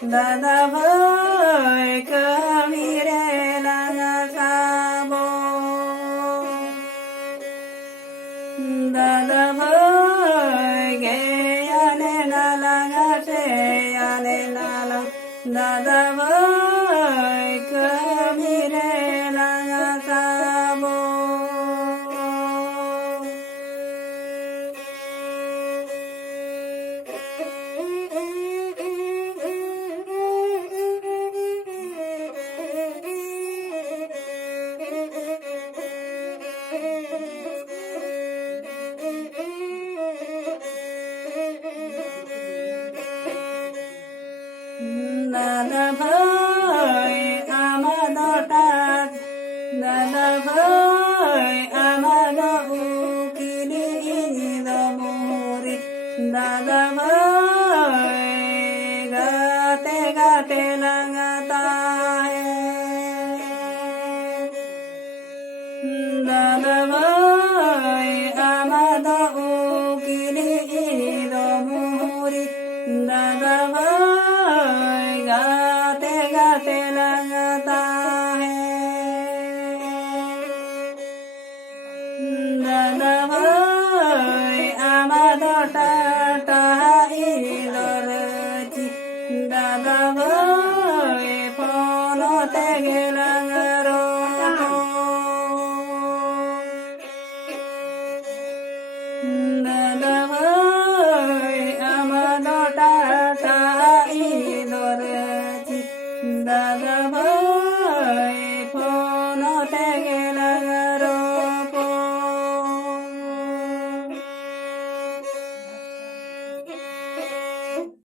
দাদা ভাই কামিরে লাগাবো দাদা ভাই গে আনে না লাগাতে আনে নালা দাদা ভাই কামিরে লাগাবো দাদা ভাই আমাদটা দাদা ভাই আমাদ উকিলি দমরি দাদা ভাই গাতে গাতে লাগাতা দাদা ভাই আমাদ উকিলি দমরি দাদা ভাই गाते गाते लगता है दादा भाई আমাদটা টাইলরজি দাদা ভাই ফোনতে গেলাম দাদা ভাই আমাদটা দাদা ভাই ফোনতে গেলাম